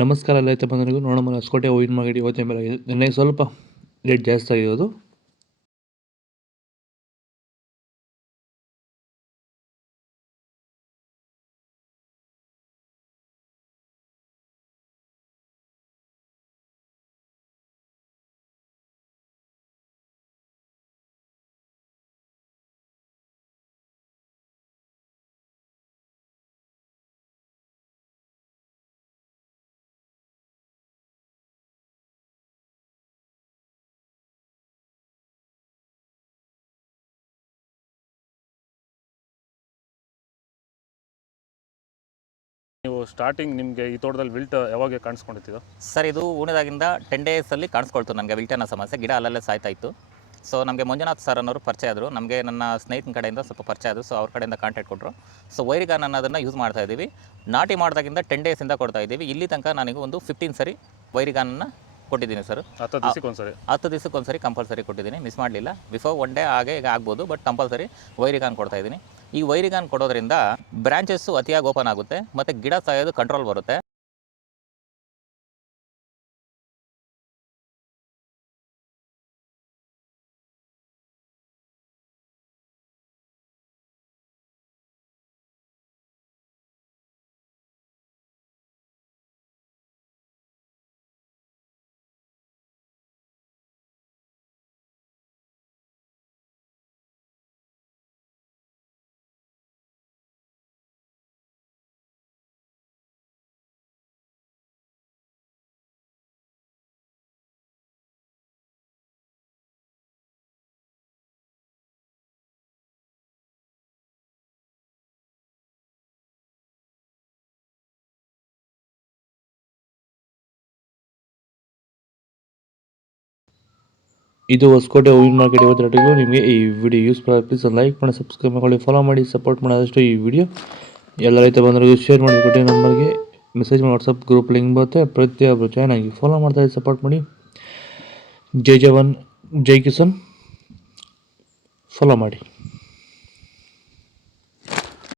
ನಮಸ್ಕಾರ ರೈತ ಬಂಧುಗಳಿಗೂ. ನೋಡೋಣ ಹೊಸಕೋಟೆ ಹೂವಿನ ಮಾರ್ಕೆಟ್ ಇವತ್ತಿನ ಬೆಲೆ ಆಗಿದೆ. ನಿನ್ನೆ ಸ್ವಲ್ಪ ರೇಟ್ ಜಾಸ್ತಿ ಆಗಿರೋದು. ನೀವು ಸ್ಟಾರ್ಟಿಂಗ್ ನಿಮಗೆ ಈ ತೋಟದಲ್ಲಿ ವಿಲ್ಟ್ ಯಾವಾಗ ಕಾಣಿಸ್ಕೊಂಡಿತ್ತು? ಸರ್, ಇದು ಹೂಣಿದಾಗಿಂದ 10 ಡೇಸಲ್ಲಿ ಕಾಣಿಸ್ಕೊಳ್ತು ನನಗೆ ವಿಲ್ಟ್ ಅನ್ನೋ ಸಮಸ್ಯೆ. ಗಿಡ ಅಲ್ಲಲ್ಲೇ ಸಾಯ್ತಾ ಇತ್ತು. ಸೊ ನಮಗೆ ಮಂಜುನಾಥ್ ಸರ್ ಅನ್ನೋರು ಪರಿಚಯ ಆದರು. ನಮಗೆ ನನ್ನ ಸ್ನೇಹಿತನ ಕಡೆಯಿಂದ ಸ್ವಲ್ಪ ಪರಿಚಯ ಆದರು. ಸೊ ಅವ್ರ ಕಡೆಯಿಂದ ಕಾಂಟ್ಯಾಕ್ಟ್ ಕೊಟ್ಟರು. ಸೊ ವೈರಿಗಾನ್ ಅನ್ನೋದನ್ನು ಯೂಸ್ ಮಾಡ್ತಾ ಇದ್ದೀವಿ. ನಾಟಿ ಮಾಡಿದಾಗಿಂದ 10 ಡೇಸಿಂದ ಕೊಡ್ತಾ ಇದ್ದೀವಿ. ಇಲ್ಲಿ ತನಕ ನನಗೆ ಒಂದು 15 ಸರಿ ವೈರಿಗಾನನ್ನು ಕೊಟ್ಟಿದ್ದೀನಿ ಸರ್. 10 ದಿವಸಕ್ಕೊಂದ್ಸರಿ ಕಂಪಲ್ಸರಿ ಕೊಟ್ಟಿದ್ದೀನಿ, ಮಿಸ್ ಮಾಡಲಿಲ್ಲ. ಬಿಫೋರ್ 1 ಡೇ ಈಗ ಆಗ್ಬೋದು, ಬಟ್ ಕಂಪಲ್ಸರಿ ವೈರಿಗಾನ್ ಕೊಡ್ತಾ ಇದ್ದೀನಿ. ಈ ವೈರಿಗಾನ್ ಕೊಡೋದ್ರಿಂದ ಬ್ರಾಂಚಸ್ಸು ಅತಿಯಾಗಿ ಓಪನ್ ಆಗುತ್ತೆ ಮತ್ತು ಗಿಡ ಸಾಯೋದು ಕಂಟ್ರೋಲ್ ಬರುತ್ತೆ. ಇದು ಹೊಸಕೋಟೆ ಹೂವಿನ ಮಾರ್ಕೆಟ್ ಇವತ್ತು ರೇಟಿಗೂ. ನಿಮಗೆ ಈ ವಿಡಿಯೋ ಯೂಸ್ಫುಲ್ ಆಗಿ ಪ್ಲೀಸ್ ಲೈಕ್ ಮಾಡಿ, ಸಬ್ಸ್ಕ್ರೈಬ್ ಮಾಡಿ, ಫಾಲೋ ಮಾಡಿ, ಸಪೋರ್ಟ್ ಮಾಡೋದಷ್ಟು ಈ ವಿಡಿಯೋ ಎಲ್ಲ ರೈತ ಬಂಧುಗಳಿಗೂ ಶೇರ್ ಮಾಡಿ. ಕೊಟ್ಟೆ ನಂಬರ್ಗೆ ಮೆಸೇಜ್ ಮಾಡಿ, ವಾಟ್ಸಪ್ ಗ್ರೂಪ್ ಲಿಂಕ್ ಬರುತ್ತೆ. ಪ್ರತಿಯೊಬ್ಬರು ಜಾಯ್ನ್ ಆಗಿ ಫಾಲೋ ಮಾಡ್ತಾ ಸಪೋರ್ಟ್ ಮಾಡಿ. ಜೈ ಜವಾನ್ ಜೈ ಕಿಸಾನ್, ಫಾಲೋ ಮಾಡಿ.